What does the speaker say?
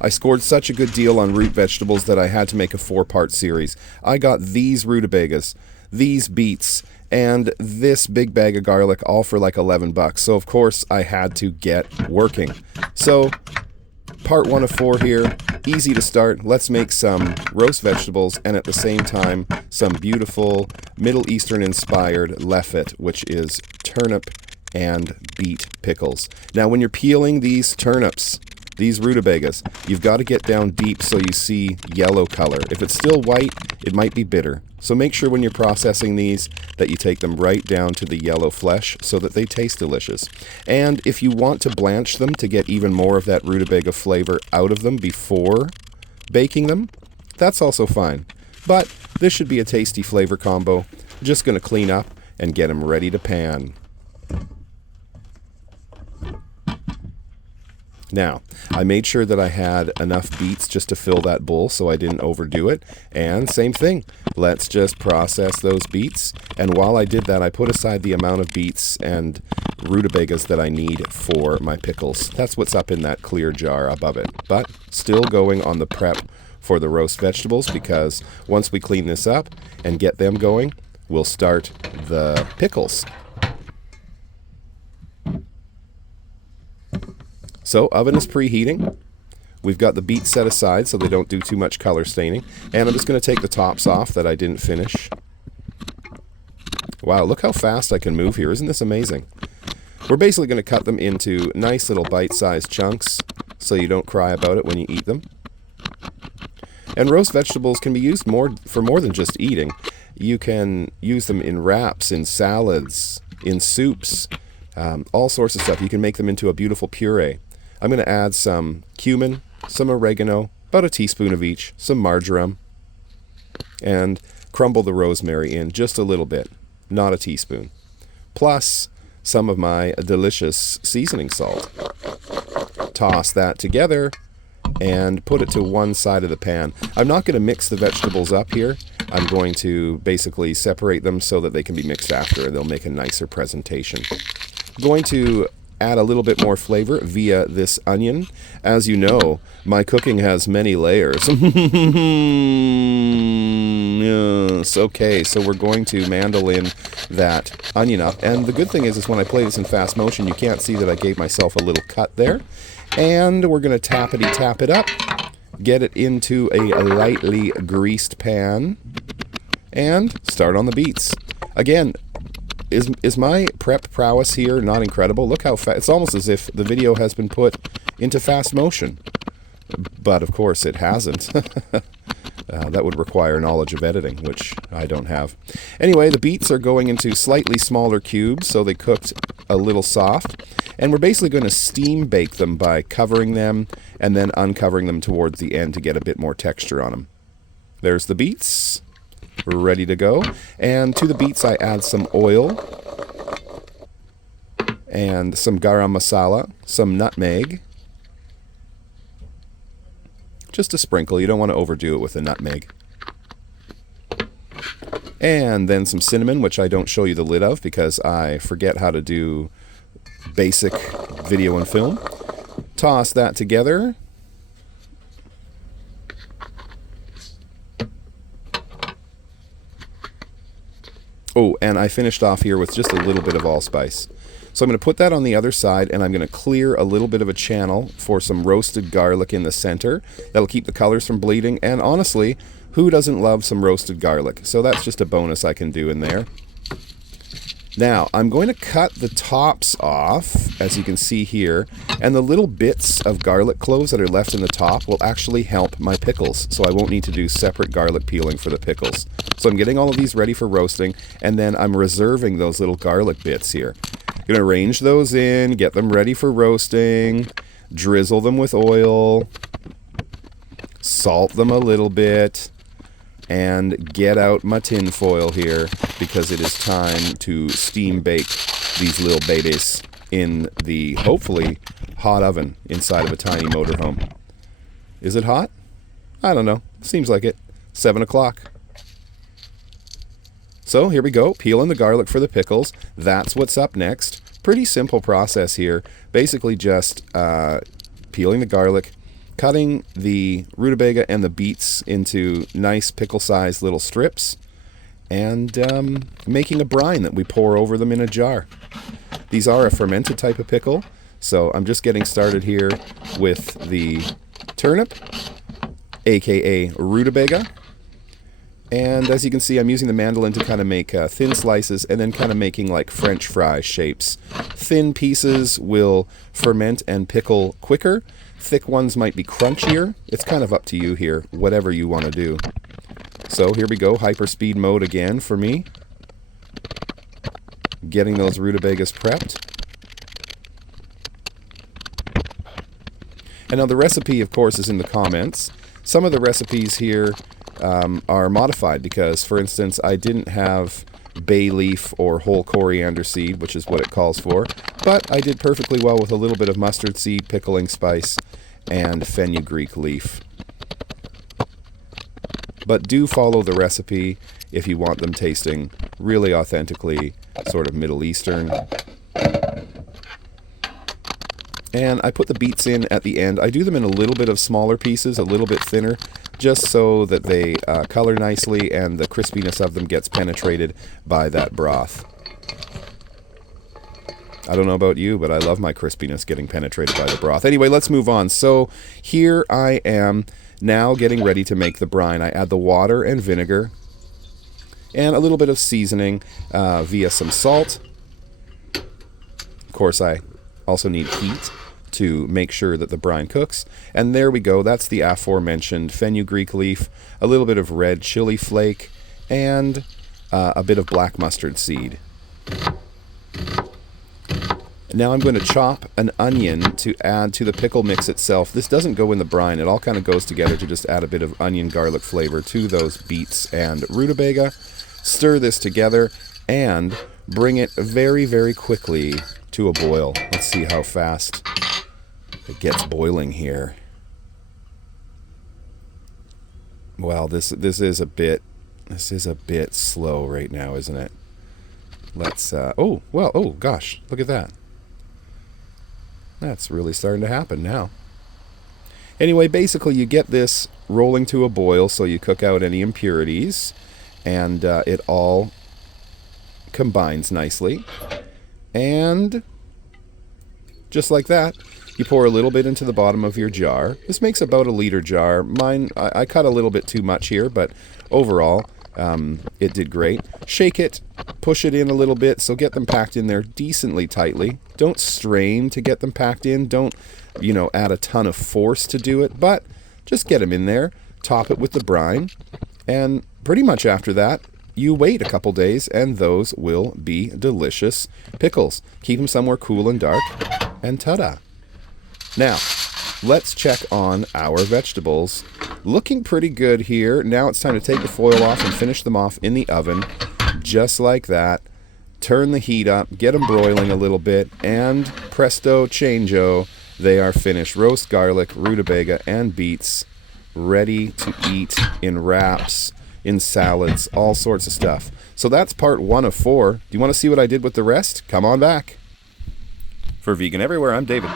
I scored such a good deal on root vegetables that I had to make a 4-part series. I got these rutabagas, these beets, and this big bag of garlic, all for like 11 bucks. So of course I had to get working. So part 1 of 4 here, easy to start. Let's make some roast vegetables and at the same time some beautiful Middle Eastern inspired LEFET, which is turnip and beet pickles. Now when you're peeling these turnips, these rutabagas, you've got to get down deep so you see yellow color. If it's still white, it might be bitter. So make sure when you're processing these that you take them right down to the yellow flesh so that they taste delicious. And if you want to blanch them to get even more of that rutabaga flavor out of them before baking them, that's also fine. But this should be a tasty flavor combo. Just going to clean up and get them ready to pan. Now, I made sure that I had enough beets just to fill that bowl so I didn't overdo it. And same thing, let's just process those beets. And while I did that, I put aside the amount of beets and rutabagas that I need for my pickles. That's what's up in that clear jar above it. But still going on the prep for the roast vegetables, because once we clean this up and get them going, we'll start the pickles. So, oven is preheating. We've got the beets set aside so they don't do too much color staining. And I'm just going to take the tops off that I didn't finish. Wow, look how fast I can move here. Isn't this amazing? We're basically going to cut them into nice little bite-sized chunks so you don't cry about it when you eat them. And roast vegetables can be used for more than just eating. You can use them in wraps, in salads, in soups, all sorts of stuff. You can make them into a beautiful puree. I'm going to add some cumin, some oregano, about a teaspoon of each, some marjoram, and crumble the rosemary in just a little bit, not a teaspoon. Plus some of my delicious seasoning salt. Toss that together and put it to one side of the pan. I'm not going to mix the vegetables up here. I'm going to basically separate them so that they can be mixed after. They'll make a nicer presentation. I'm going to add a little bit more flavor via this onion. As you know, my cooking has many layers. Yes, okay, so we're going to mandolin that onion up. And the good thing is when I play this in fast motion, you can't see that I gave myself a little cut there. And we're going to tappity-tap it up, get it into a lightly greased pan, and start on the beets. Again, is my prep prowess here not incredible? Look how fast. It's almost as if the video has been put into fast motion. But of course it hasn't. That would require knowledge of editing, which I don't have. Anyway, the beets are going into slightly smaller cubes, so they cooked a little soft. And we're basically going to steam bake them by covering them and then uncovering them towards the end to get a bit more texture on them. There's the beets. We're ready to go. And to the beets I add some oil and some garam masala, some nutmeg. Just a sprinkle. You don't want to overdo it with the nutmeg. And then some cinnamon, which I don't show you the lid of because I forget how to do basic video and film. Toss that together. Oh, and I finished off here with just a little bit of allspice. So I'm going to put that on the other side, and I'm going to clear a little bit of a channel for some roasted garlic in the center. That'll keep the colors from bleeding, and honestly, who doesn't love some roasted garlic? So that's just a bonus I can do in there. Now, I'm going to cut the tops off, as you can see here, and the little bits of garlic cloves that are left in the top will actually help my pickles, so I won't need to do separate garlic peeling for the pickles. So I'm getting all of these ready for roasting, and then I'm reserving those little garlic bits here. I'm going to arrange those in, get them ready for roasting, drizzle them with oil, salt them a little bit, and get out my tin foil here because it is time to steam bake these little babies in the hopefully hot oven inside of a tiny motorhome. Is it hot? I don't know. Seems like it. 7 o'clock. So here we go, peeling the garlic for the pickles. That's what's up next. Pretty simple process here. Basically just peeling the garlic, cutting the rutabaga and the beets into nice pickle-sized little strips, and making a brine that we pour over them in a jar. These are a fermented type of pickle, so I'm just getting started here with the turnip, aka rutabaga. And as you can see, I'm using the mandolin to kind of make thin slices and then kind of making like French fry shapes. Thin pieces will ferment and pickle quicker. Thick ones might be crunchier. It's kind of up to you here, whatever you want to do. So here we go, hyperspeed mode again for me. Getting those rutabagas prepped. And now the recipe, of course, is in the comments. Some of the recipes here are modified because, for instance, I didn't have bay leaf or whole coriander seed, which is what it calls for, but I did perfectly well with a little bit of mustard seed, pickling spice, and fenugreek leaf. But do follow the recipe if you want them tasting really authentically sort of Middle Eastern. And I put the beets in at the end. I do them in a little bit of smaller pieces, a little bit thinner, just so that they color nicely and the crispiness of them gets penetrated by that broth. I don't know about you, but I love my crispiness getting penetrated by the broth. Anyway, let's move on. So here I am now getting ready to make the brine. I add the water and vinegar and a little bit of seasoning via some salt. Of course, I also need heat to make sure that the brine cooks. And there we go. That's the aforementioned fenugreek leaf, a little bit of red chili flake, and a bit of black mustard seed. Now I'm going to chop an onion to add to the pickle mix itself. This doesn't go in the brine. It all kind of goes together to just add a bit of onion garlic flavor to those beets and rutabaga. Stir this together and bring it very, very quickly to a boil. Let's see how fast it gets boiling here. Well, this is a bit slow right now, isn't it? Let's oh gosh, look at that. That's really starting to happen now. Anyway, basically you get this rolling to a boil so you cook out any impurities, and it all combines nicely. And just like that, you pour a little bit into the bottom of your jar. This makes about a liter jar. Mine, I cut a little bit too much here, but overall, it did great. Shake it, push it in a little bit, so get them packed in there decently tightly. Don't strain to get them packed in. Don't, add a ton of force to do it, but just get them in there. Top it with the brine, and pretty much after that, you wait a couple days, and those will be delicious pickles. Keep them somewhere cool and dark, and ta-da. Now, let's check on our vegetables. Looking pretty good here. Now it's time to take the foil off and finish them off in the oven, just like that. Turn the heat up, get them broiling a little bit, and presto changeo, they are finished. Roast garlic, rutabaga, and beets, ready to eat in wraps, in salads, all sorts of stuff. So that's part 1 of 4. Do you want to see what I did with the rest? Come on back. For Vegan Everywhere, I'm David.